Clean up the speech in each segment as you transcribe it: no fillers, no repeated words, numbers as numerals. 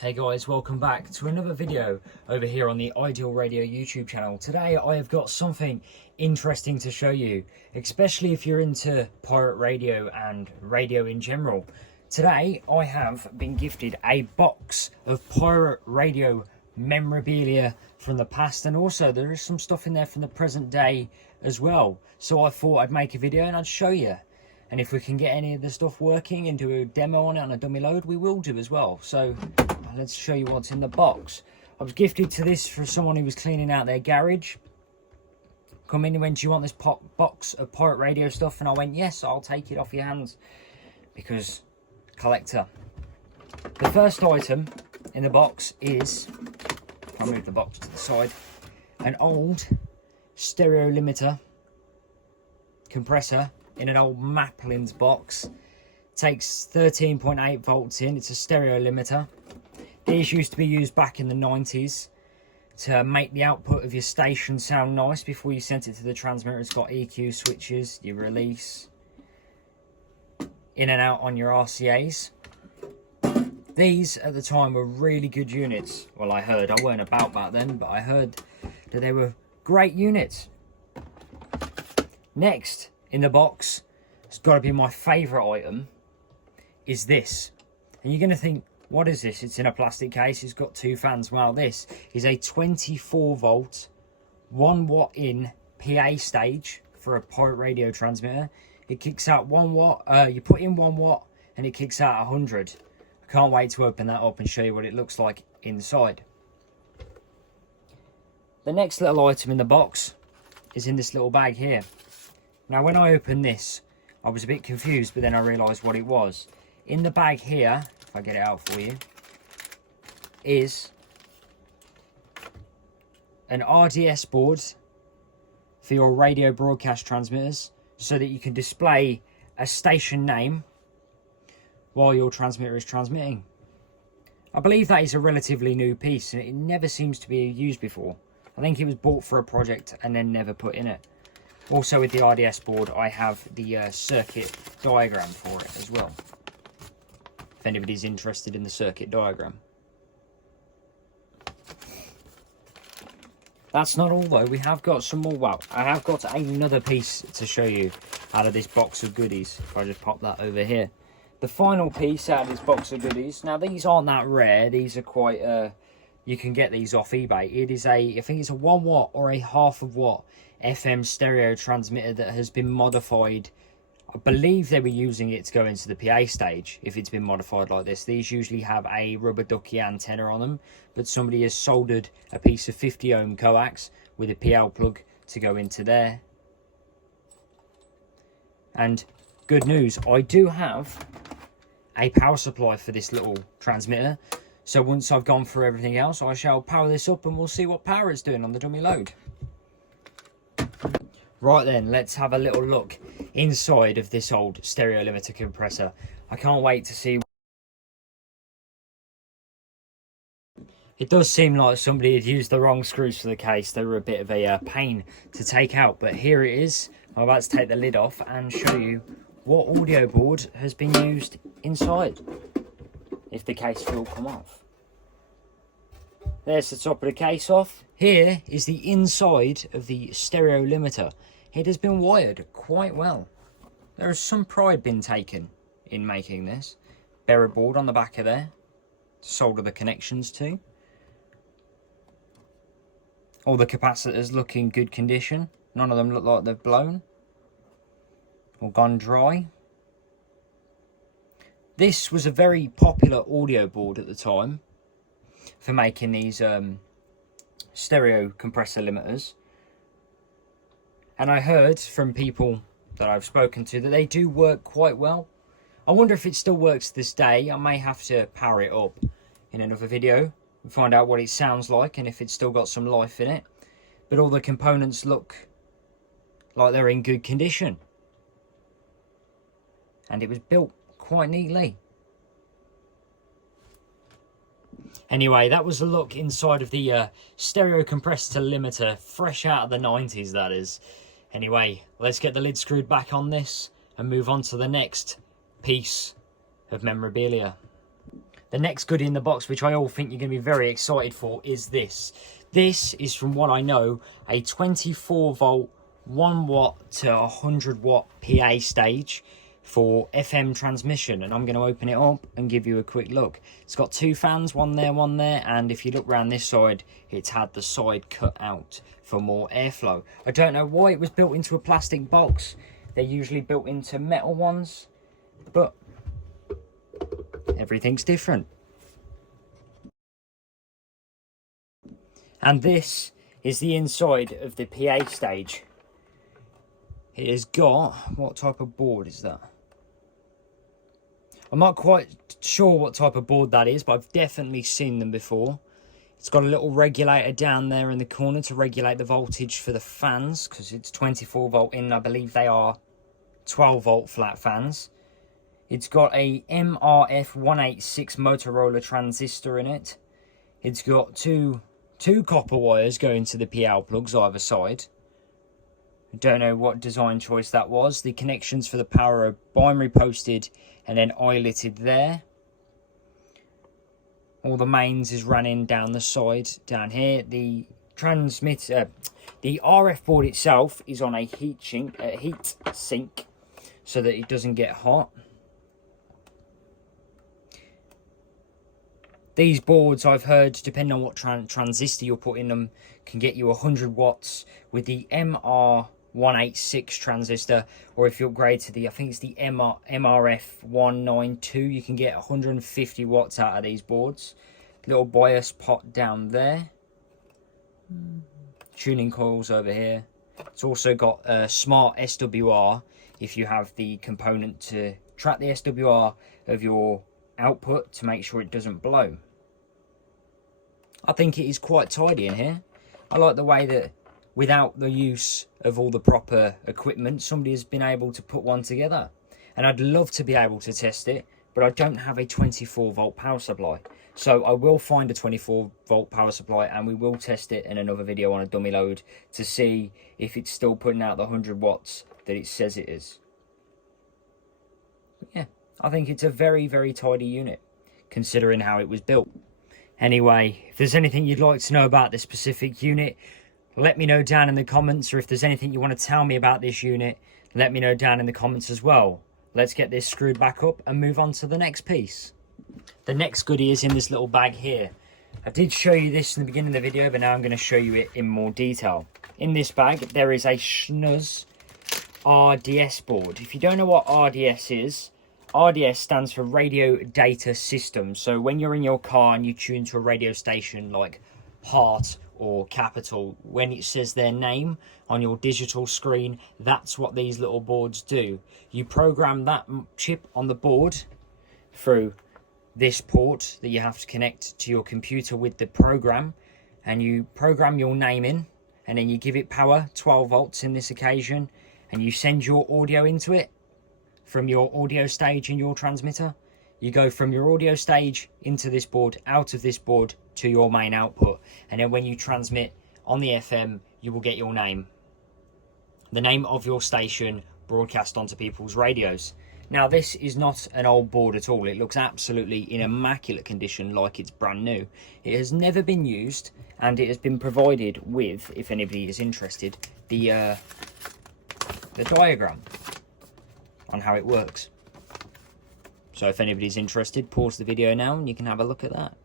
Hey guys, welcome back to another video over here on the Ideal Radio YouTube channel. Today I have got something interesting to show you, especially if you're into pirate radio and radio in general. Today I have been gifted a box of pirate radio memorabilia from the past, and also there is some stuff in there from the present day as well. So I thought I'd make a video and I'd show you. And if we can get any of the stuff working and do a demo on it on a dummy load, we will do as well. So let's show you what's in the box. I was gifted to this for someone who was cleaning out their garage. Come in and went, do you want this box of pirate radio stuff? And I went, yes, I'll take it off your hands. Because collector. The first item in the box is, I'll move the box to the side, an old stereo limiter compressor in an old Maplins box. Takes 13.8 volts in. It's a stereo limiter. These used to be used back in the 90s to make the output of your station sound nice before you sent it to the transmitter. It's got EQ switches, your release, in and out on your RCAs. These at the time were really good units. Well, I heard, I weren't about back then, but I heard that they were great units. Next in the box, it's got to be my favourite item, is this. And you're going to think, what is this? It's in a plastic case, it's got two fans. Well, this is a 24 volt, 1 watt in PA stage for a pirate radio transmitter. It kicks out 1 watt, you put in 1 watt and it kicks out 100. I can't wait to open that up and show you what it looks like inside. The next little item in the box is in this little bag here. Now when I opened this, I was a bit confused, but then I realised what it was. In the bag here, if I get it out for you, is an RDS board for your radio broadcast transmitters, so that you can display a station name while your transmitter is transmitting. I believe that is a relatively new piece, and it never seems to be used before. I think it was bought for a project and then never put in it. Also with the RDS board, I have the circuit diagram for it as well, if anybody's interested in the circuit diagram. That's not all though, we have got some more. Well, I have got another piece to show you out of this box of goodies. If I just pop that over here. The final piece out of this box of goodies. Now these aren't that rare, these are quite, you can get these off eBay. It is I think it's a 1 watt or a half of watt FM stereo transmitter that has been modified. I believe they were using it to go into the PA stage. If it's been modified like this, these usually have a rubber ducky antenna on them, but somebody has soldered a piece of 50 ohm coax with a PL plug to go into there. And good news, I do have a power supply for this little transmitter, so once I've gone through everything else, I shall power this up and we'll see what power it's doing on the dummy load. Right then, let's have a little look inside of this old stereo limiter compressor. I can't wait to see. It does seem like somebody had used the wrong screws for the case. They were a bit of a pain to take out, but here it is. I'm about to take the lid off and show you what audio board has been used inside, if the case will come off. There's the top of the case off. Here is the inside of the stereo limiter. It has been wired quite well. There has some pride been taken in making this. Bearer board on the back of there to solder the connections to. All the capacitors look in good condition. None of them look like they've blown or gone dry. This was a very popular audio board at the time for making these stereo compressor limiters, and I heard from people that I've spoken to that they do work quite well. I wonder if it still works to this day. I may have to power it up in another video and find out what it sounds like and if it's still got some life in it, but all the components look like they're in good condition, and it was built quite neatly. Anyway, that was a look inside of the stereo compressor limiter, fresh out of the 90s, that is. Anyway, let's get the lid screwed back on this and move on to the next piece of memorabilia. The next goodie in the box, which I all think you're going to be very excited for, is this. This is, from what I know, a 24 volt, 1 watt to 100 watt PA stage for FM transmission, and I'm going to open it up and give you a quick look. It's got 2 fans, one there, and if you look around this side, it's had the side cut out for more airflow. I don't know why it was built into a plastic box. They're usually built into metal ones, but everything's different. And this is the inside of the PA stage. It has got, what type of board is that? I'm not quite sure what type of board that is, but I've definitely seen them before. It's got a little regulator down there in the corner to regulate the voltage for the fans, because it's 24 volt in, I believe they are 12 volt flat fans. It's got a MRF186 Motorola transistor in it. It's got two copper wires going to the PL plugs either side. I don't know what design choice that was. The connections for the power are binary posted and then eyeletted there. All the mains is running down the side down here. The RF board itself is on a heat sink so that it doesn't get hot. These boards, I've heard, depending on what transistor you're putting them, can get you 100 watts with the MR186 transistor, or if you upgrade to the, I think it's the MRF192, you can get 150 watts out of these boards. Little bias pot down there. Tuning coils over here. It's also got a smart SWR if you have the component to track the SWR of your output to make sure it doesn't blow. I think it is quite tidy in here. I like the way that without the use of all the proper equipment, somebody has been able to put one together. And I'd love to be able to test it, but I don't have a 24 volt power supply. So I will find a 24 volt power supply and we will test it in another video on a dummy load to see if it's still putting out the 100 watts that it says it is. But yeah, I think it's a very, very tidy unit considering how it was built. Anyway, if there's anything you'd like to know about this specific unit, let me know down in the comments, or if there's anything you want to tell me about this unit, let me know down in the comments as well. Let's get this screwed back up and move on to the next piece. The next goodie is in this little bag here. I did show you this in the beginning of the video, but now I'm going to show you it in more detail. In this bag, there is a Schnuz RDS board. If you don't know what RDS is, RDS stands for Radio Data System. So when you're in your car and you tune to a radio station like Heart or Capital, when it says their name on your digital screen, that's what these little boards do. You program that chip on the board through this port that you have to connect to your computer with the program, and you program your name in, and then you give it power, 12 volts in this occasion, and you send your audio into it from your audio stage in your transmitter. You go from your audio stage into this board, out of this board to your main output, and then when you transmit on the FM, you will get your name, the name of your station, broadcast onto people's radios. Now, this is not an old board at all. It looks absolutely in immaculate condition, like it's brand new. It has never been used, and it has been provided with, if anybody is interested, the diagram on how it works. So if anybody's interested, pause the video now and you can have a look at that.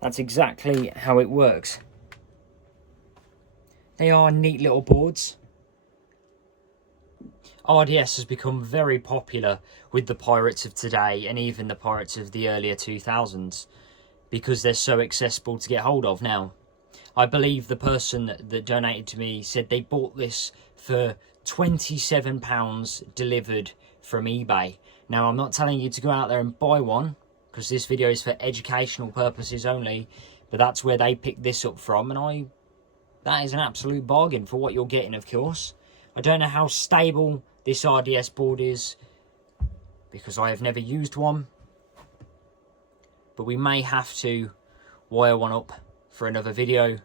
That's exactly how it works. They are neat little boards. RDS has become very popular with the pirates of today and even the pirates of the earlier 2000s because they're so accessible to get hold of now. I believe the person that donated to me said they bought this for £27 delivered from eBay. Now, I'm not telling you to go out there and buy one because this video is for educational purposes only, but that's where they picked this up from, and that is an absolute bargain for what you're getting, of course. I don't know how stable this RDS board is because I have never used one, but we may have to wire one up for another video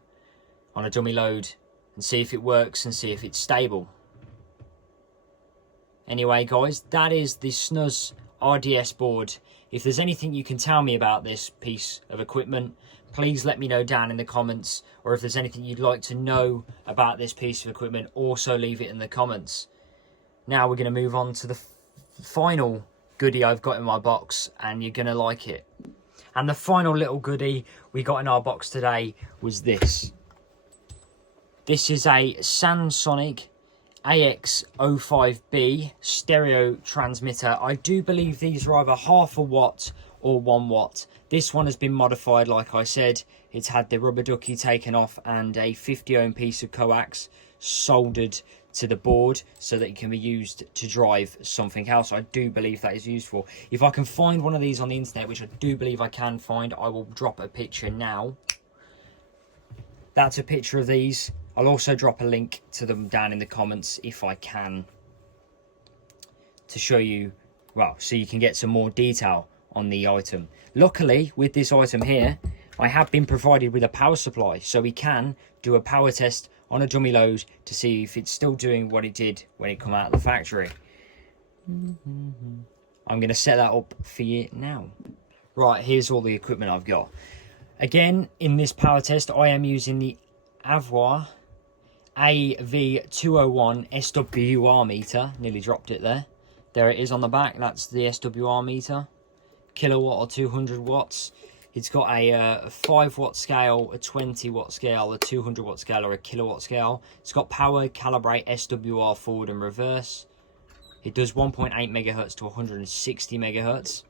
on a dummy load and see if it works and see if it's stable. Anyway, guys, that is the Schnuz RDS board. If there's anything you can tell me about this piece of equipment, please let me know down in the comments, or if there's anything you'd like to know about this piece of equipment, also leave it in the comments. Now we're going to move on to the final goodie I've got in my box, and you're going to like it. And the final little goodie we got in our box today was this. This is a Sansonic AX05B stereo transmitter. I do believe these are either half a watt or 1 watt. This one has been modified, like I said. It's had the rubber ducky taken off and a 50 ohm piece of coax soldered to the board so that it can be used to drive something else. I do believe that is useful. If I can find one of these on the internet, which I do believe I can find, I will drop a picture now. That's a picture of these. I'll also drop a link to them down in the comments if I can, to show you, well, so you can get some more detail on the item. Luckily, with this item here, I have been provided with a power supply, so we can do a power test on a dummy load to see if it's still doing what it did when it come out of the factory. I'm going to set that up for you now. Right, here's all the equipment I've got. Again, in this power test, I am using the Avoir AV201 SWR meter. Nearly dropped it there. There it is on the back. That's the SWR meter. Kilowatt or 200 watts. It's got a 5 watt scale, a 20 watt scale, a 200 watt scale, or a kilowatt scale. It's got power, calibrate, SWR forward and reverse. It does 1.8 megahertz to 160 megahertz.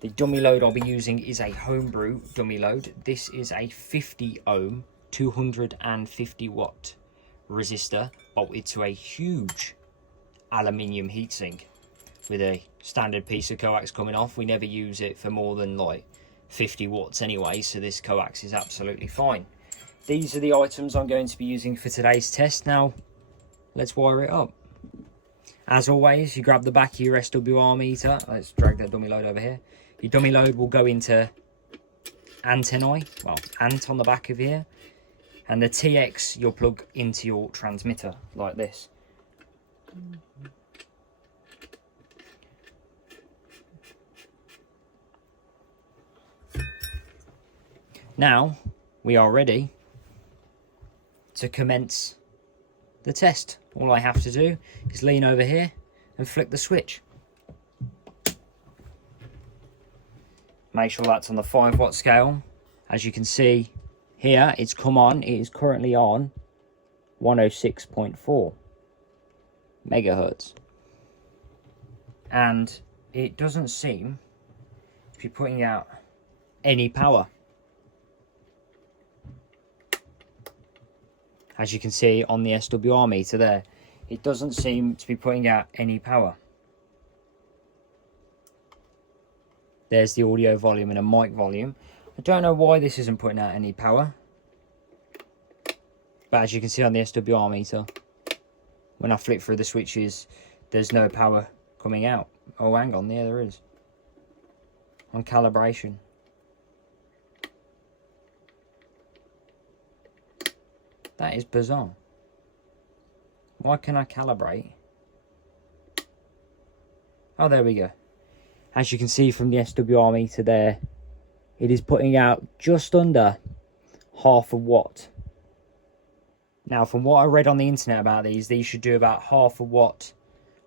The dummy load I'll be using is a homebrew dummy load. This is a 50 ohm, 250 watt resistor bolted to a huge aluminium heatsink with a standard piece of coax coming off. We never use it for more than like 50 watts anyway, so this coax is absolutely fine. These are the items I'm going to be using for today's test. Now let's wire it up. As always, you grab the back of your SWR meter. Let's drag that dummy load over here. Your dummy load will go into antennae, well, ant on the back of here, and the TX you'll plug into your transmitter like this. Now we are ready to commence the test. All I have to do is lean over here and flick the switch. Make sure that's on the 5 watt scale. As you can see here, it's come on. It is currently on 106.4 megahertz. And it doesn't seem to be putting out any power. As you can see on the SWR meter there, it doesn't seem to be putting out any power. There's the audio volume and a mic volume. I don't know why this isn't putting out any power. But as you can see on the SWR meter, when I flick through the switches, there's no power coming out. Oh, hang on, yeah, there is. On calibration. That is bizarre. Why can I calibrate? Oh, there we go. As you can see from the SWR meter there, it is putting out just under half a watt. Now, from what I read on the internet about these should do about half a watt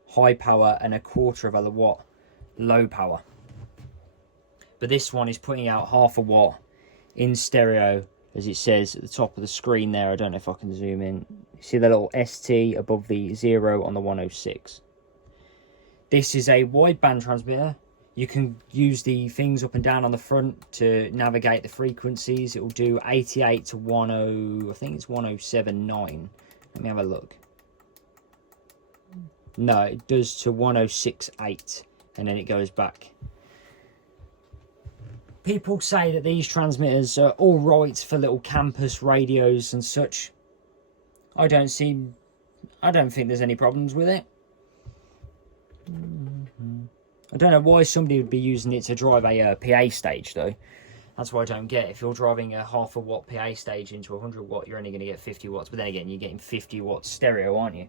high power and a quarter of a watt low power. But this one is putting out half a watt in stereo, as it says at the top of the screen there. I don't know if I can zoom in. You see the little ST above the 0 on the 106. This is a wideband transmitter. You can use the things up and down on the front to navigate the frequencies. It will do 88 to 10, I think it's 1079. Let me have a look. No, it does to 1068 and then it goes back. People say that these transmitters are all right for little campus radios and such. I don't think there's any problems with it. I don't know why somebody would be using it to drive a PA stage though. That's what I don't get. If you're driving a half a watt PA stage into 100 watt, you're only going to get 50 watts. But then again, you're getting 50 watts stereo, aren't you?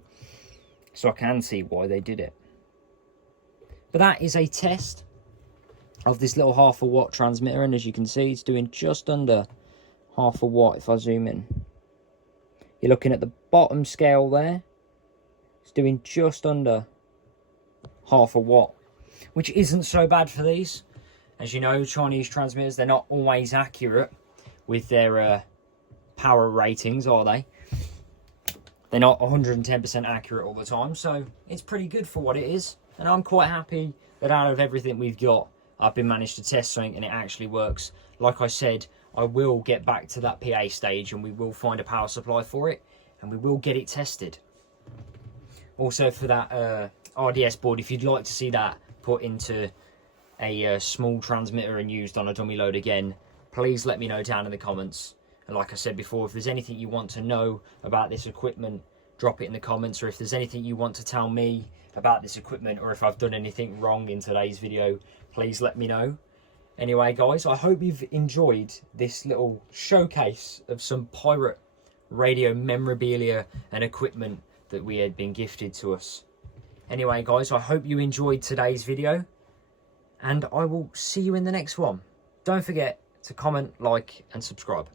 So I can see why they did it. But that is a test of this little 1/2 watt transmitter, and as you can see, it's doing just under 1/2 watt. If I zoom in, you're looking at the bottom scale there. It's doing just under 1/2 watt, which isn't so bad for these. As you know, Chinese transmitters, they're not always accurate with their power ratings, are they? They're not 110% accurate all the time, so it's pretty good for what it is. And I'm quite happy that out of everything we've got, I've been managed to test something and it actually works. Like I said, I will get back to that PA stage and we will find a power supply for it and we will get it tested. Also for that RDS board, if you'd like to see that put into a small transmitter and used on a dummy load again, please let me know down in the comments. And like I said before, if there's anything you want to know about this equipment, drop it in the comments. Or if there's anything you want to tell me about this equipment, or if I've done anything wrong in today's video, please let me know. Anyway guys, I hope you've enjoyed this little showcase of some pirate radio memorabilia and equipment that we had been gifted to us. Anyway guys, I hope you enjoyed today's video, and I will see you in the next one. Don't forget to comment, like and subscribe.